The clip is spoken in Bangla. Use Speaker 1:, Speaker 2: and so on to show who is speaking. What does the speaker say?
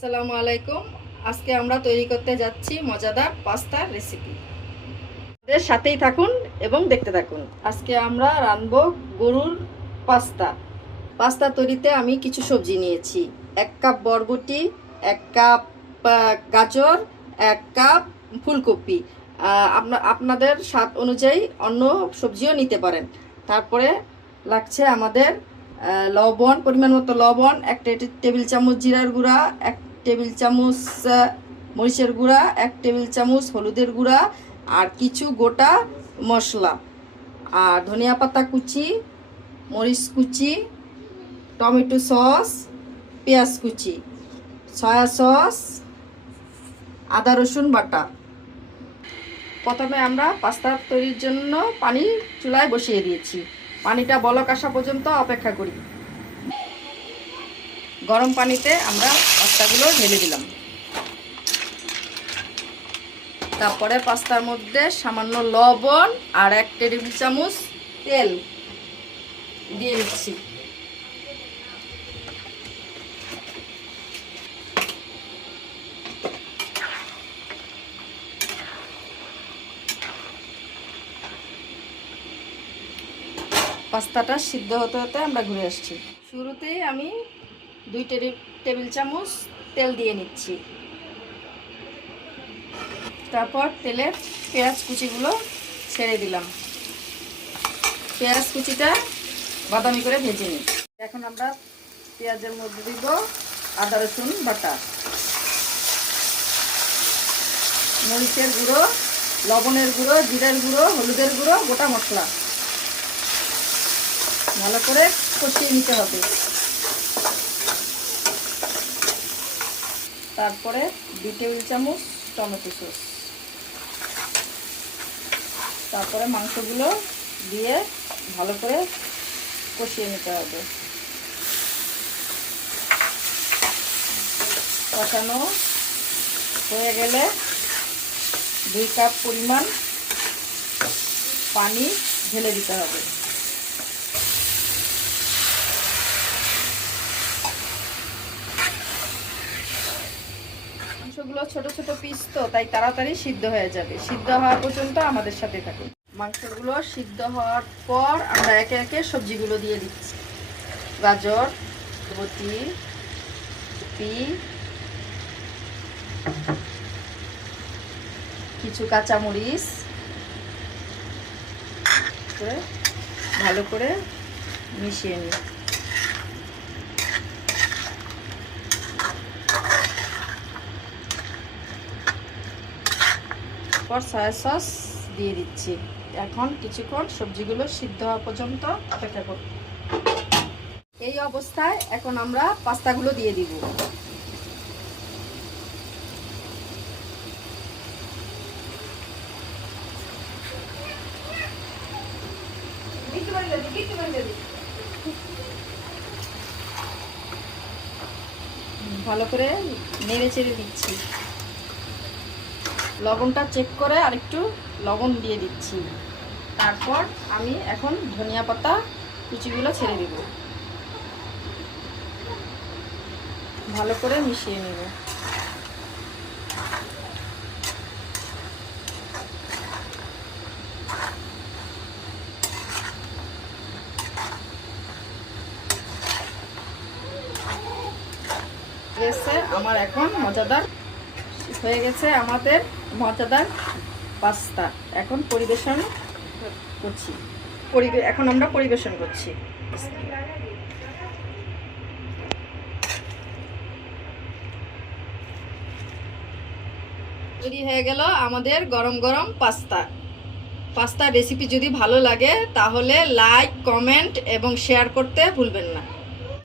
Speaker 1: আসসালামু আলাইকুম। আজকে আমরা তৈরি করতে যাচ্ছি মজাদার পাস্তার রেসিপি আমাদের সাথেই থাকুন এবং দেখতে থাকুন। আজকে আমরা রাঁধবো গরুর পাস্তা। পাস্তা তৈরিতে আমি কিছু সবজি নিয়েছি। এক কাপ বরবটি, এক কাপ গাজর, এক কাপ ফুলকপি। আপনাদের স্বাদ অনুযায়ী অন্য সবজিও নিতে পারেন। তারপরে লাগছে আমাদের লবণ, পরিমাণ মতো লবণ এক টেবিল চামচ জিরার গুঁড়া, এক টেবিল চামচ মরিচের গুঁড়া, এক টেবিল চামচ হলুদের গুঁড়া আর কিছু গোটা মশলা। আর ধনিয়া পাতা কুচি, মরিচ কুচি, টমেটো সস, পেঁয়াজ কুচি, সয়া সস, আদা রসুন বাটা। প্রথমে আমরা পাস্তা তৈরির জন্য পানি চুলায় বসিয়ে দিয়েছি। পানিটা বলক আসা পর্যন্ত অপেক্ষা করি। গরম পানিতে আমরা পাস্তাগুলো ঢেলে দিলাম। তারপরে পাস্তার মধ্যে সামান্য লবণ আর এক টেবিল চামচ তেল দিয়ে দিচ্ছি। পাস্তাটা সিদ্ধ হতে হতে আমরা ঘুরে আসছি। শুরুতেই আমি দুই টেবিল চামচ তেল দিয়ে নিচ্ছি। তারপর তেলের পেঁয়াজ কুচিগুলো ছেড়ে দিলাম। পেঁয়াজ কুচিটা বাদামি করে ভেজে নিই এখন আমরা পেঁয়াজের মধ্যে দিব আদা, রসুন, বাটা। মরিচের গুঁড়ো, লবণের গুঁড়ো, জিরের গুঁড়ো, হলুদের গুঁড়ো, গোটা মশলা। ভালো করে কষিয়ে নিতে হবে। তারপরে দুই টেবিল চামচ টমেটো সস। তারপরে মাংসগুলো দিয়ে ভালো করে কষিয়ে নিতে হবে। কষানো হয়ে গেলে দুই কাপ পরিমাণ পানি ঢেলে দিতে হবে। মাংসগুলো ছোট ছোট পিস তো, তাই তাড়াতাড়ি সিদ্ধ হয়ে যাবে। সিদ্ধ হওয়া পর্যন্ত আমাদের সাথে থাকুন। মাংসগুলো সিদ্ধ হওয়ার পর আমরা একে একে সবজিগুলো দিয়ে দিচ্ছি। গাজর বতি পি কিছু কাঁচামরিচ ভালো করে মিশিয়ে নিই। পর সয়া সস দিয়ে দিচ্ছি। এখন কিছুক্ষণ সবজিগুলো সিদ্ধ হওয়া পর্যন্ত অপেক্ষা করব। এই অবস্থায় এখন আমরা পাস্তাগুলো দিয়ে দিব। ভালো করে নেড়ে চেড়ে দিচ্ছি। লবণটা চেক করে আরেকটু লবণ দিয়ে দিচ্ছি। তারপর আমি এখন ধনিয়া পাতা, কুচিগুলো ছেড়ে দেব। ভালো করে মিশিয়ে নেব। আমার এখন মজাদার হয়ে গেছে আমাদের মজাদার পাস্তা। এখন পরিবেশন করছি। এখন আমরা পরিবেশন করছি। তৈরি হয়ে গেল আমাদের গরম গরম পাস্তা। পাস্তার রেসিপি যদি ভালো লাগে, তাহলে লাইক কমেন্ট এবং শেয়ার করতে ভুলবেন না।